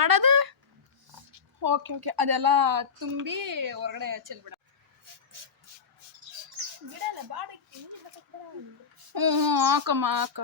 ಮಾಡೋದು. Okay okay, ಅದೆಲ್ಲ ತುಂಬಿ ಹೊರಗಡೆ ಚೆಲ್ಬಿಡ. ಹ್ಞೂ ಹಾಕಮ್ಮ ಹಾಕ.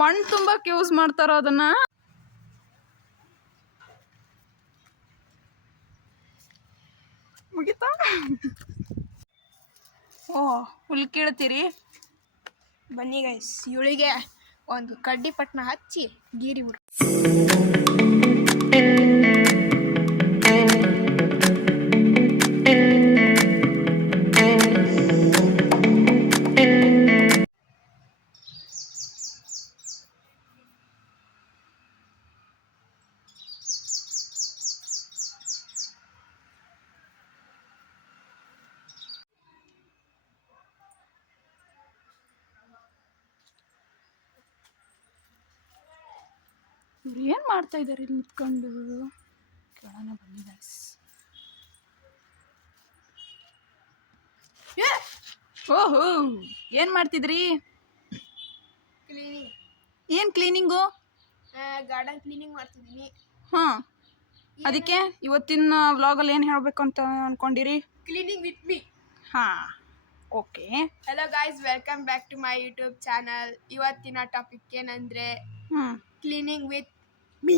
ಮಣ್ಣು ತುಂಬಕ್ಕೆ ಯೂಸ್ ಮಾಡ್ತಾರೋ ಅದನ್ನ. ಮುಗಿತಾ? ಓ, ಹುಲ್ ಕೀಳ್ತೀರಿ? ಬನ್ನಿ ಗೈಸ್, ಇವಳಿಗೆ ಒಂದು ಕಡ್ಡಿ ಪಟ್ನ ಹಚ್ಚಿ ಗೀರಿ ಬಿಡು. ಇವ್ರು ಏನು ಮಾಡ್ತಾ ಇದ್ದಾರೆ ಇಲ್ಲಿ ನಿಂತ್ಕೊಂಡು? ಕೇಳೋಣ ಬನ್ನಿ ಗೈಸ್. ಓಹೋ, ಏನು ಮಾಡ್ತಿದ್ರಿ? ಕ್ಲೀನಿಂಗ್. ಏನು ಕ್ಲೀನಿಂಗು? ಗಾರ್ಡನ್ ಕ್ಲೀನಿಂಗ್ ಮಾಡ್ತಿದ್ದೀನಿ. ಹಾಂ, ಅದಕ್ಕೆ ಇವತ್ತಿನ ವ್ಲಾಗಲ್ಲಿ ಏನು ಹೇಳಬೇಕು ಅಂತ ಅಂದ್ಕೊಂಡಿರಿ? Cleaning with me. ಹಾಂ, okay. Hello guys, welcome back to my YouTube channel. ಇವತ್ತಿನ ಟಾಪಿಕ್ ಏನಂದರೆ ಕ್ಲೀನಿಂಗ್ ವಿತ್ ಮೀ.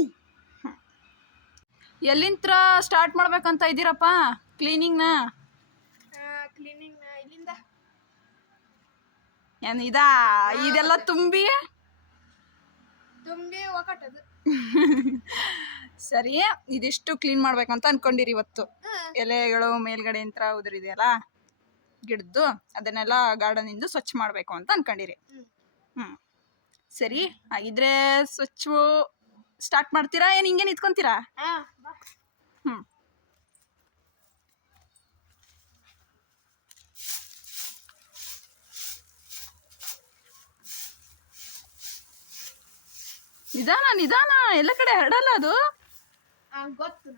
ಎಲ್ಲಿಂದ ಸ್ಟಾರ್ಟ್ ಮಾಡ್ಬೇಕಂತ ಇದ್ದೀರಪ್ಪ ಕ್ಲೀನಿಂಗ್ನ? ಕ್ಲೀನಿಂಗ್ ಇಲ್ಲಿಂದ ಏನು ಇದೆಲ್ಲ ತುಂಬಿ ಒಕ್ಕಟ್ಟದು. ಸರಿ, ಇದಿಷ್ಟು ಕ್ಲೀನ್ ಮಾಡ್ಬೇಕಂತ ಅನ್ಕೊಂಡಿರಿ ಇವತ್ತು. ಎಲೆಗಳು ಮೇಲ್ಗಡೆ ಅಂತ ಉದುರಿದೆಯಲ್ಲ ಗಿಡದ್ದು, ಅದನ್ನೆಲ್ಲ ಗಾರ್ಡನಿಂದ ಸ್ವಚ್ಛ ಮಾಡಬೇಕು ಅಂತ ಅನ್ಕೊಂಡಿರಿ. ಸರಿ, ಹಾಗಿದ್ರೆ ಸ್ವಚ್ಛ ಸ್ಟಾರ್ಟ್ ಮಾಡ್ತೀರಾ ಏನು ಹಿಂಗೆ ನಿಂತ್ಕೊಂತೀರಾ? ನಿಧಾನ ನಿಧಾನ, ಎಲ್ಲ ಕಡೆ ಹರಡಲ್ಲ ಅದು. ಗೊತ್ತು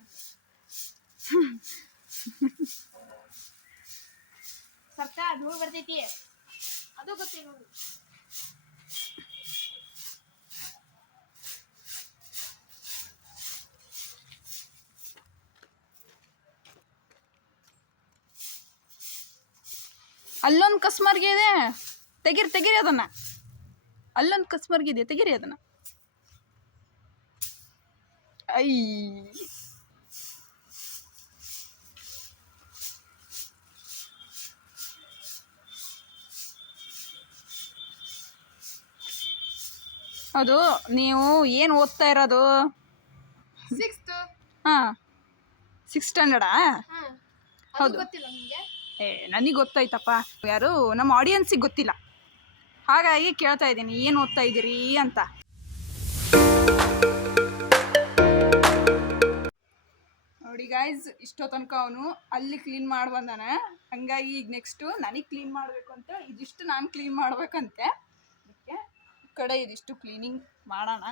ಸರ್ಕ ಧೂಳು ಬರ್ತೈತಿ, ಅದು ಗೊತ್ತಿಲ್ಲ ನೋಡಿ. ಅಲ್ಲೊಂದು ಕಸ್ಮರ್ಗೆ ಇದೆ, ತೆಗಿರಿ ಅದನ್ನ. ಅಲ್ಲೊಂದು ಕಸ್ಮರ್ಗೆ ಇದೆ, ತೆಗಿರಿ ಅದನ್ನ. ಐ ಅದು ನೀವು ಏನು ಓದ್ತಾ ಇರೋದು? 6th. ಹಾಂ, 6th ಸ್ಟ್ಯಾಂಡರ್ಡಾ? ಹೌದು. ಗೊತ್ತಿಲ್ಲ ನಿಮಗೆ? ನನಗೆ ಗೊತ್ತಾಯ್ತಪ್ಪ, ಯಾರು ನಮ್ಮ ಆಡಿಯನ್ಸಿಗೆ ಗೊತ್ತಿಲ್ಲ, ಹಾಗಾಗಿ ಕೇಳ್ತಾ ಇದ್ದೀನಿ ಏನು ಓದ್ತಾ ಇದ್ದೀರಿ ಅಂತ. ನೋಡಿ ಗೈಸ್, ಇಷ್ಟೋ ತನಕ ಅವನು ಅಲ್ಲಿ ಕ್ಲೀನ್ ಮಾಡಿ ಬಂದಾನ, ಹಂಗಾಗಿ ಈಗ ನೆಕ್ಸ್ಟು ನನಗೆ ಕ್ಲೀನ್ ಮಾಡಬೇಕು ಅಂತ. ಇದಿಷ್ಟು ನಾನು ಕ್ಲೀನ್ ಮಾಡ್ಬೇಕಂತೆ, ಅದಕ್ಕೆ ಈ ಕಡೆ ಇದಿಷ್ಟು ಕ್ಲೀನಿಂಗ್ ಮಾಡೋಣ.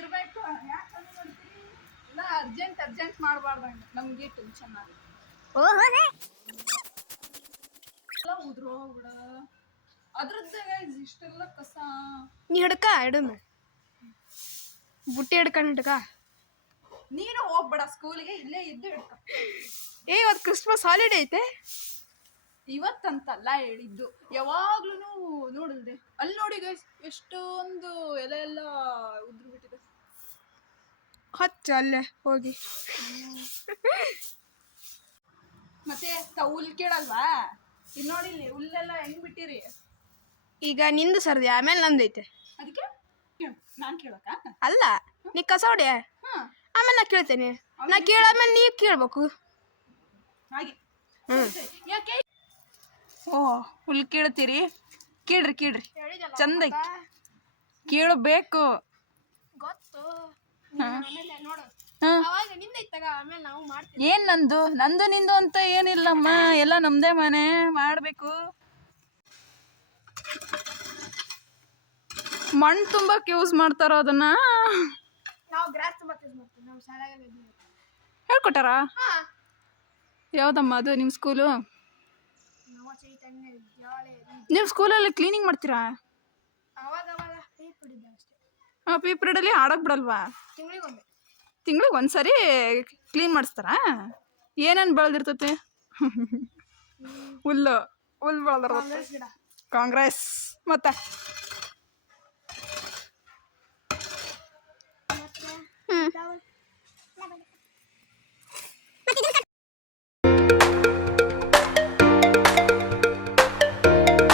ಇರಬೇಕು, ಯಾಕೆ ಎಲ್ಲ ಅರ್ಜೆಂಟ್ ಮಾಡಬಾರ್ದಂಗೆ, ನಮಗೆ ಟೆನ್ಷನ್ ಆಗುತ್ತೆ. ಎಲ್ಲ ಉದ್ರೋಗ್ಬಿಡ ಅದ್ರದ್ದೇ ಗೈಸ್, ಇಷ್ಟೆಲ್ಲ ಕಸ. ನೀ ಹಿಡ್ಕ ಹಿಡಮ, ಬುಟ್ಟಿ ಹಿಡ್ಕೊಂಡು ಹಿಡ್ಕ. ನೀನು ಹೋಗ್ಬೇಡ ಸ್ಕೂಲಿಗೆ, ಇಲ್ಲೇ ಇದ್ದು ಹಿಡ್ಕ. ಇವತ್ತು ಕ್ರಿಸ್ಮಸ್ ಹಾಲಿಡೇ ಐತೆ. ಇವತ್ತಂತಲ್ಲ ಹೇಳಿದ್ದು, ಯಾವಾಗ್ಲೂ ನೋಡಿದೆ. ಅಲ್ಲಿ ನೋಡಿ ಗೈಸ್, ಎಷ್ಟೊಂದು ಎಲೆ ಎಲ್ಲ ಉದುರು ಬಿಟ್ಟಿದೆ. ಹಚ್ಚ ಅಲ್ಲೇ ಹೋಗಿ. ಮತ್ತೆ ಹುಲ್ ಕೇಳಲ್ವಾ? ಇಲ್ಲಿ ನೋಡಿ, ಇಲ್ಲಿ ಹುಲ್ಲೆಲ್ಲ ಹೆಂಗ್ ಬಿಟ್ಟಿರಿ. ಈಗ ನಿಂದು ಸರ್ದಿ, ಆಮೇಲೆ ನಂದೈತೆ. ಅದಕ್ಕೆ ನಾನು ಕೇಳಕ್ಕ? ಅಲ್ಲ, ನೀ ಕಸ ಹೊಡಿ, ಆಮೇಲೆ ನಾ ಕೇಳ್ತೇನೆ. ನಾ ಕೇಳಾದ್ಮೇಲೆ ನೀ ಕೇಳ್ಬೇಕು. ಹಾಗೆ ಯಾಕೆ? ಓ, ಹುಲ್ ಕೀಳ್ತೀರಿ? ಕೀಳ್ರಿ ಚಂದ ಕೀಳಬೇಕು. ಗೊತ್ತು. ಏನ್ ನಂದು ನಿಂದು ಅಂತ ಏನಿಲ್ಲಮ್ಮ, ಎಲ್ಲ ನಮ್ದೇ ಮನೆ, ಮಾಡಬೇಕು. ಮಣ್ಣು ತುಂಬಕ್ಕೆ ಯೂಸ್ ಮಾಡ್ತಾರೋ ಅದನ್ನ? ಹೇಳ್ಕೊಟ್ಟಾರ? ಯಾವ್ದಮ್ಮ ಅದು ನಿಮ್ಮ ಸ್ಕೂಲು? ಚೈತನ್ಯ ವಿದ್ಯಾಲಯ ನೀವು ಸ್ಕೂಲಲ್ಲಿ ಕ್ಲೀನಿಂಗ್ ಮಾಡ್ತೀರಾ? ಅವಾಗ ಅವಾಗ ಬಿಡಿದ್ದೆ ಅಷ್ಟೇ. ಪಿ ಪಿರಿಯಡಲ್ಲಿ ಆಡೋಕೆ ಬಿಡಲ್ವಾ? ತಿಂಗಳಿಗೊಮ್ಮೆ. ತಿಂಗಳಿಗೆ ಒಂದ್ಸರಿ ಕ್ಲೀನ್ ಮಾಡಿಸ್ತಾರಾ? ಏನೇನು ಬೆಳೆದಿರ್ತೈತೆ? ಹುಲ್ಲು ಬೆಳೆದಿರ್ತೈತೆ. ಕಾಂಗ್ರೆಸ್ ಗಿಡ. ಕಾಂಗ್ರೆಸ್ ಮತ್ತೆ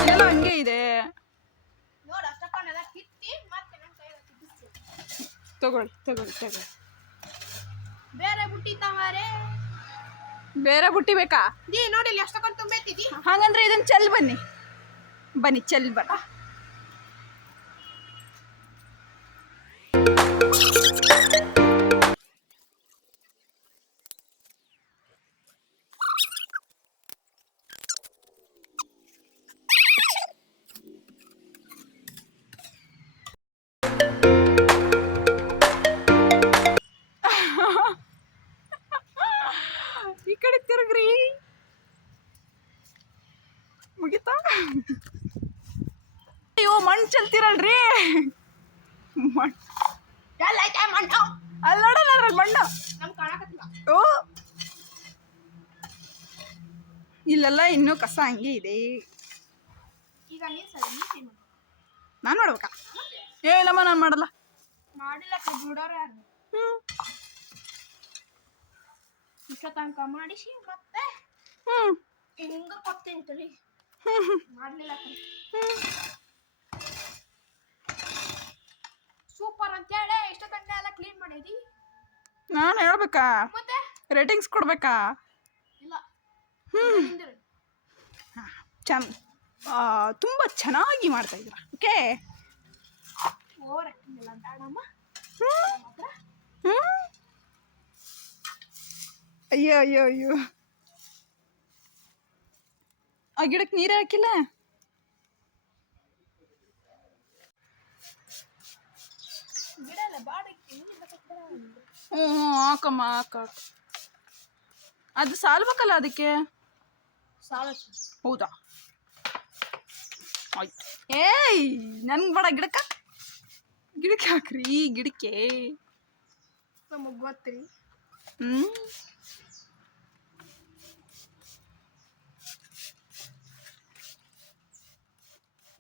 ಇದೆಲ್ಲ ಹಂಗೆ ಇದೆ. ನೋಡು ಅಷ್ಟಕ್ಕೊಂಡೆಲ್ಲ ಕಿತ್ತಿ ಮತ್ತೆ ನನ್ನ ಕೈಯಲ್ಲಿ ತಿನ್ನಿಸ್ತೀನಿ. ತಗೊಳ್ಳಿ. ಬೇರೆ ಬುಟ್ಟಿ ತಮಾರೆ. ಬೇರೆ ಬುಟ್ಟಿ ಬೇಕಾ? ನೋಡಿ ಇಲ್ಲಿ ಅಷ್ಟಕ್ಕೊಂದು ತುಂಬೈತಿದಿ. ಹಾಗಂದ್ರೆ ಇದನ್ನ ಚೆಲ್ ಬನ್ನಿ ಚೆಲ್ ಬರ. ಈ ಕಡೆ ತಿರುಗ್ರಿ. ಮುಗಿತಾ? ಅಯ್ಯೋ ಮಣ್ಣು ಚೆಲ್ತಿರಲ್ರಿ. ಎಲ್ಲ ಐತೆ ಮಣ್ಣು. ಅಲ್ಲಿ ನೋಡಲ್ಲ ಮಣ್ಣು. ನಮ್ ಕಾಣಕತ್ತಿಲ್ಲ. ಓ ಇಲ್ಲೆಲ್ಲ ಇನ್ನೂ ಕಸ ಹಂಗೆ ಇದೆ. ಈಗ ನೀನ್ ಸರಿ ನೀತಿ ಮಾಡು. ನಾನು ಮಾಡ್ಬೇಕಾ? ಇಲ್ಲಮ್ಮ ನಾನು ಮಾಡಲ್ಲ. ಮಾಡಿಲ್ಲ ಬಿಡೋರು ಯಾರು? ಇಷ್ಟ ತನಕ ಮಾಡಿಸಿ ಮತ್ತೆ ಹಿಂಗ ಕೊಡ್ತೀನಿ ತಡಿ. ಮಾಡ್ಲಿಲ್ಲ ಸೂಪರ್ ಅಂತ ಹೇಳಿ ಇಷ್ಟ ತನಕ ಎಲ್ಲ ಕ್ಲೀನ್ ಮಾಡಿದಿ. ನಾನು ಹೇಳ್ಬೇಕಾ? ಮತ್ತೆ ರೇಟಿಂಗ್ಸ್ ಕೊಡ್ಬೇಕಾ? ಇಲ್ಲ. ತುಂಬ ಚೆನ್ನಾಗಿ ಮಾಡ್ತಾ ಇದ್ದೀರಾ. ಓಕೆ ಓವರ್ ಆಕ್ಟಿಂಗ್ ಇಲ್ಲ ಬೇಡಮ್ಮ. ಅಯ್ಯೋ ಆ ಗಿಡಕ್ಕೆ ನೀರೇ ಹಾಕಿಲ್ಲ. ಗಿಡ ಎಲ್ಲ ಬಾಡಿ ಹಾಕಮ್ಮ ಹಾಕ. ಅದು ಸಾಲ್ಬೇಕಲ್ಲ ಅದಕ್ಕೆ. ಹೌದಾ? ಆಯ್ತು. ಏಯ್ ನನ್ಗೆ ಬೇಡ. ಗಿಡಕ್ಕೆ ಹಾಕ್ರಿ. ಗಿಡಕ್ಕೆ ನಮಗೆ ಗೊತ್ತ್ರಿ.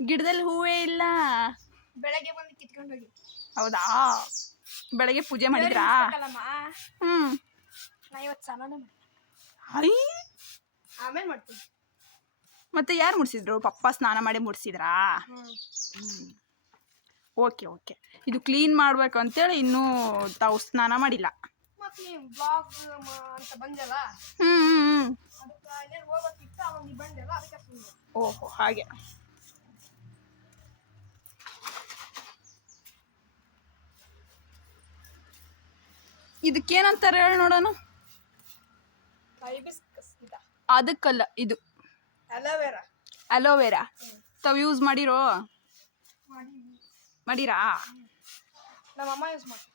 ಗಿಡದಲ್ಲಿ ಹೂವೇ ಇಲ್ಲ. ಬೆಳಗ್ಗೆ ಬಂದು ಕಿತ್ಕೊಂಡು ಹೋಗಿ. ಹೌದಾ? ಬೆಳಗ್ಗೆ ಪೂಜೆ ಮಾಡಿದ್ರಾ? ನಾ ಇವತ್ತು ಸ್ನಾನ ಮಾಡಿ ಆಮೇಲೆ ಮಾಡ್ತೀನಿ. ಮತ್ತೆ ಯಾರು ಮುಡ್ಸಿದ್ರು? ಪಪ್ಪ ಸ್ನಾನ ಮಾಡಿ ಮುಡ್ಸಿದ್ರಾ? ಓಕೆ. ಇದು ಕ್ಲೀನ್ ಮಾಡ್ಬೇಕು ಅಂತೇಳಿ ಇನ್ನೂ ತಾವು ಸ್ನಾನ ಮಾಡಿಲ್ಲ. ಮತ್ತೆ ನೀವು ಬ್ಲಾಗ್ ಅಂತ ಬಂದಲ್ಲ, ಅದಕ್ಕೆ ಹೋಗ್ಬೇಕಿತ್ತು. ಅವಾಗ ನೀವು ಬಂದಲ್ಲ, ಅದಕ್ಕೆ ಸುಮ್ಮನೆ. ಓಹೋ ಹಾಗೆ. ಇದಕ್ಕೇನಂತಾರೆ ಹೇಳಿ ನೋಡೋಣ. ಹೈಬಿಸ್ಕಸ್ ಗಿಡ. ಅದಕ್ಕಲ್ಲ, ಇದು ಅಲೋವೆರಾ. ತಾವು ಯೂಸ್ ಮಾಡಿರೋ? ಮಾಡಿರಾ? ನಮ್ಮಮ್ಮ ಯೂಸ್ ಮಾಡ್ತಾರೆ.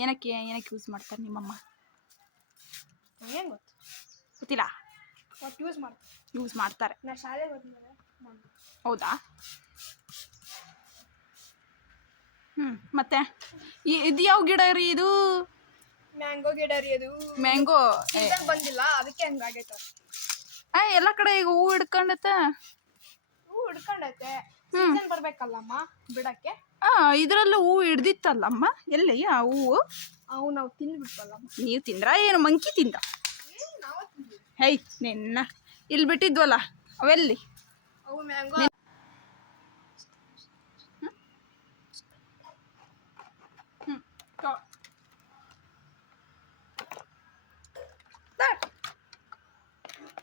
ಏನಕ್ಕೆ ಯೂಸ್ ಮಾಡ್ತಾರೆ ನಿಮ್ಮಮ್ಮ? ಏನು ಗೊತ್ತಿಲ್ಲ. ಒಟ್ಟು ಯೂಸ್ ಮಾಡ್ತಾರೆ. ನಾ ಶಾಲೆ ಬಂದಿದ್ದಾರೆ. ಹೌದಾ? ಮತ್ತೆ ಇದು ಯಾವ ಗಿಡ ರೀ? ಇದು ಮ್ಯಾಂಗೋ ಗಿಡ ರೀ. ಅದು ಮ್ಯಾಂಗೋ ಬಂದಿಲ್ಲ, ಅದಕ್ಕೆ ಹಂಗಾಗೈತೆ. ಎಲ್ಲ ಕಡೆ ಈಗ ಹೂ ಹಿಡ್ಕೊಂಡೈತೆ. ಹೂ ಹಿಡ್ಕೊಂಡೈತೆ. ಸೀಸನ್ ಬರ್ಬೇಕಲ್ಲಮ್ಮ ಬಿಡಕ್ಕೆ. ಇದ್ರಲ್ಲೂ ಹೂ ಹಿಡ್ದಿತ್ತಲ್ಲಮ್ಮ. ಎಲ್ಲಿ ಆ ಹೂವು? ಅವು ನಾವು ತಿಂದ್ಬಿಟ್ವಲ್ಲಮ್ಮ. ನೀವು ತಿಂದ್ರಾ? ಏನು ಮಂಕಿ ತಿಂದ? ನಾವು ತಿಂದ್ವಿ. ಹೈ ನಿನ್ನ ಇಲ್ಲಿ ಬಿಟ್ಟಿದ್ವಲ್ಲ, ಅವೆಲ್ಲಿ? ಅವು ಮ್ಯಾಂಗೋ.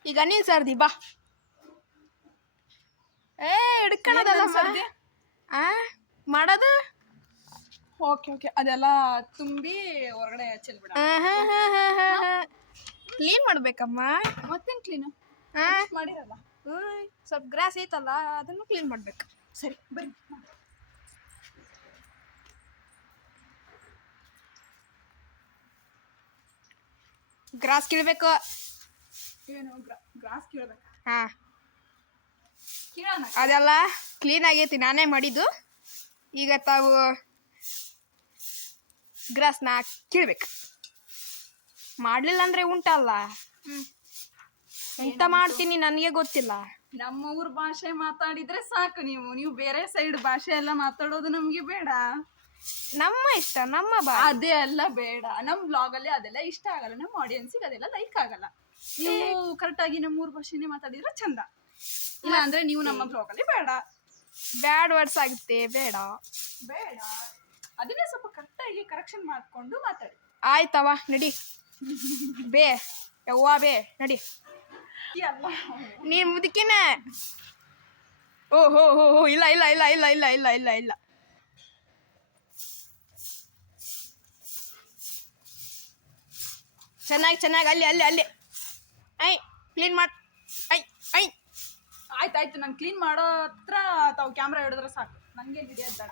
ಈಗ ನೀನ್ ಸರ್ದಿ ಬಾ. ಹಿಡ್ಕೊಳ್ಳೋದಲ್ಲ ಮಾಡೋದು. ಓಕೆ ಅದೆಲ್ಲ ತುಂಬಿ ಹೊರಗಡೆ ಚೆಲ್ಬಿಡ. ಕ್ಲೀನ್ ಮಾಡ್ಬೇಕಮ್ಮ. ಮತ್ತೇನು ಕ್ಲೀನು ಮಾಡಿರಲ್ಲ. ಸ್ವಲ್ಪ ಗ್ರಾಸ್ ಐತಲ್ಲ, ಅದನ್ನು ಕ್ಲೀನ್ ಮಾಡ್ಬೇಕು. ಸರಿ ಬನ್ನಿ. ಗ್ರಾಸ್ ಕೀಳ್ಬೇಕು. ಏನು ಗ್ರಾಸ್ ಕೀಳ್ಬೇಕಾ? ಕೇಳೋಣ. ಅದೆಲ್ಲ ಕ್ಲೀನ್ ಆಗೈತಿ, ನಾನೇ ಮಾಡಿದ್ದು. ಈಗ ತಾವು ಗ್ರಾಸ್ನ ಕೀಳ್ಬೇಕು. ಮಾಡ್ಲಿಲ್ಲ ಅಂದ್ರೆ ಉಂಟಲ್ಲ, ಎಂತ ಮಾಡ್ತೀನಿ ನನಗೆ ಗೊತ್ತಿಲ್ಲ. ನಮ್ಮ ಊರ್ ಭಾಷೆ ಮಾತಾಡಿದ್ರೆ ಸಾಕು. ನೀವು ಬೇರೆ ಸೈಡ್ ಭಾಷೆ ಎಲ್ಲ ಮಾತಾಡೋದು ನಮ್ಗೆ ಬೇಡ. ನಮ್ಮ ಇಷ್ಟ, ನಮ್ಮ ಅದೇ ಎಲ್ಲ ಬೇಡ. ನಮ್ ಬ್ಲಾಗ್ ಅಲ್ಲಿ ಅದೆಲ್ಲ ಇಷ್ಟ ಆಗಲ್ಲ, ನಮ್ಮ ಆಡಿಯನ್ಸಿಗೆ ಅದೆಲ್ಲ ಲೈಕ್ ಆಗಲ್ಲ. ನೀವು ಕರೆಕ್ಟ್ ಆಗಿ ನಮ್ಮ ಊರ್ ಭಾಷೆನೇ ಮಾತಾಡಿದ್ರೆ ಚಂದ. ಇಲ್ಲ ಅಂದ್ರೆ ನೀವು ನಮ್ಮ ಬ್ಲಾಗ್ ಅಲ್ಲಿ ಬೇಡ. ಬ್ಯಾಡ್ ವರ್ಡ್ಸ್ ಆಗುತ್ತೆ, ಬೇಡ. ಅದನ್ನೇ ಸ್ವಲ್ಪ ಕರೆಕ್ಟ್ ಆಗಿ ಕರೆಕ್ಷನ್ ಮಾಡ್ಕೊಂಡು ಮಾತಾಡಿ. ಆಯ್ತವ, ನಡಿ. ಬೇ ಯವ್ವಾ ಬೇ ನಡಿ. ನೀನ್ ಮುದುಕಿನ. ಓಹೋ ಹೋ ಹೋ, ಇಲ್ಲ ಇಲ್ಲ ಇಲ್ಲ ಇಲ್ಲ ಇಲ್ಲ ಇಲ್ಲ ಇಲ್ಲ ಇಲ್ಲ. ಚೆನ್ನಾಗಿ ಅಲ್ಲಿ ಅಲ್ಲಿ ಅಲ್ಲಿ. ಐ ಕ್ಲೀನ್ ಮಾಡ್. ಐ ಐ ಆಯ್ತಾಯ್ತು, ನಾನು ಕ್ಲೀನ್ ಮಾಡೋ ಹತ್ರ ತಾವು ಕ್ಯಾಮ್ರಾ ಹಿಡಿದ್ರೆ ಸಾಕು, ನನಗೆ ಹಿಡಿಯೋದು ಬೇಡ.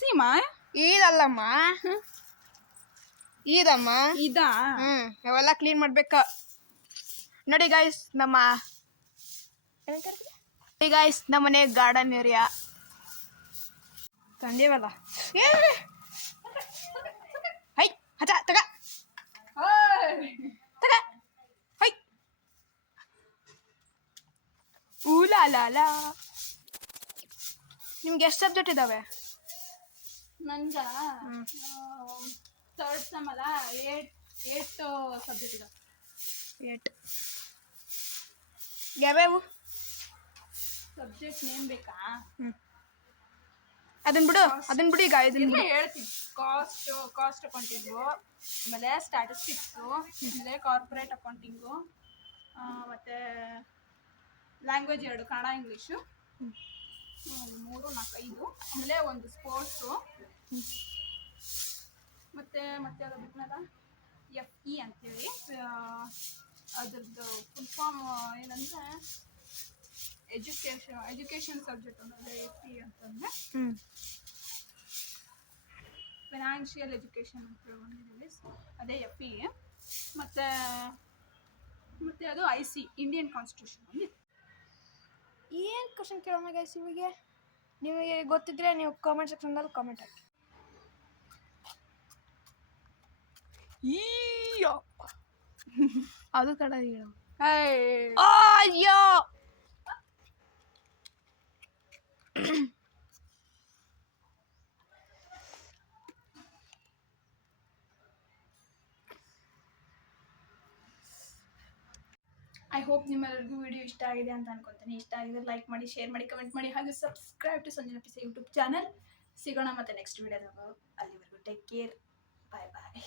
ಸೀಮಾ ಇದಲ್ಲಮ್ಮ, ಇದಮ್ಮ ಇದಾ? ಅವೆಲ್ಲ ಕ್ಲೀನ್ ಮಾಡ್ಬೇಕ. ನೋಡಿ ಗೈಸ್, ನಮ್ಮ ಮನೆ ಗಾರ್ಡನ್ ಏರಿಯಾ ತಂದೇವಲ್ಲ. ಹೈ ಹಚ ತಗ ತಗ. ಹೈ ಊಲಾಲ. ನಿಮ್ಗೆ ಎಷ್ಟು ಸಬ್ಜೆಕ್ಟ್ ಇದಾವೆ? ನಂಗ ಥರ್ಡ್ ಸೆಮ್ ಅಲ್ಲ, 8 ಸಬ್ಜೆಕ್ಟ್ ಇದಾವೆ. 8 ಯಾವ್ಯಾವು ಸಬ್ಜೆಕ್ಟ್ ನೇಮ್ ಬೇಕಾ? ಅದನ್ನ ಬಿಡು ಈಗ. ಇದನ್ನ ಹೇಳ್ತೀನಿ. ಕಾಸ್ಟ್ ಅಕೌಂಟಿಂಗು, ಆಮೇಲೆ ಸ್ಟ್ಯಾಟಿಸ್ಟಿಕ್ಸು, ಆಮೇಲೆ ಕಾರ್ಪೊರೇಟ್ ಅಕೌಂಟಿಂಗು, ಮತ್ತು ಲ್ಯಾಂಗ್ವೇಜ್ 2, ಕನ್ನಡ ಇಂಗ್ಲೀಷು, 3, 4, 5, ಆಮೇಲೆ ಒಂದು ಸ್ಪೋರ್ಟ್ಸು, ಮತ್ತೆ ಅದು ಬಿಟ್ಮೇಲೆ FE ಅಂತೇಳಿ, ಅದ್ರದ್ದು ಫುಲ್ ಫಾರ್ಮ್ ಏನಂದರೆ ಎಜುಕೇಷನ್ ಸಬ್ಜೆಕ್ಟ್ ಅಂದರೆ FE ಅಂತಂದರೆ ಫಿನಾನ್ಷಿಯಲ್ ಎಜುಕೇಷನ್ ಅಂತ ಹೇಳಿ, ಅದೇ FE. ಮತ್ತು ಅದು IC, ಇಂಡಿಯನ್ ಕಾನ್ಸ್ಟಿಟ್ಯೂಷನ್ ಒಂದು. ಏನು ಕ್ವಶನ್ ಕೇಳೋಣ ಗೈಸ್ ಇವಿಗೆ? ನಿಮಗೆ ಗೊತ್ತಿದ್ರೆ ನೀವು ಕಾಮೆಂಟ್ ಸೆಕ್ಷನ್ದಲ್ಲಿ ಕಾಮೆಂಟ್ ಹಾಕಿ. ಅದು ಕಡ ಹೇಳು. ಅಯ್ಯೋ ಐ ಹೋಪ್ ನಿಮ್ಮೆಲ್ಲರಿಗೂ ವಿಡಿಯೋ ಇಷ್ಟ ಆಗಿದೆ ಅಂತ ಅನ್ಕೊತೀನಿ. ಇಷ್ಟ ಆಗಿದ್ರೆ ಲೈಕ್ ಮಾಡಿ, ಶೇರ್ ಮಾಡಿ, ಕಮೆಂಟ್ ಮಾಡಿ, ಹಾಗೆ ಸಬ್ಸ್ಕ್ರೈಬ್ ಟು ಸಂಜನಾ ಪಿಸೆ ಯೂಟ್ಯೂಬ್ ಚಾನಲ್. ಸಿಗೋಣ ಮತ್ತೆ ನೆಕ್ಸ್ಟ್ ವಿಡಿಯೋದಾಗ. ಅಲ್ಲಿವರೆಗೂ ಟೇಕ್ ಕೇರ್, ಬಾಯ್ ಬಾಯ್.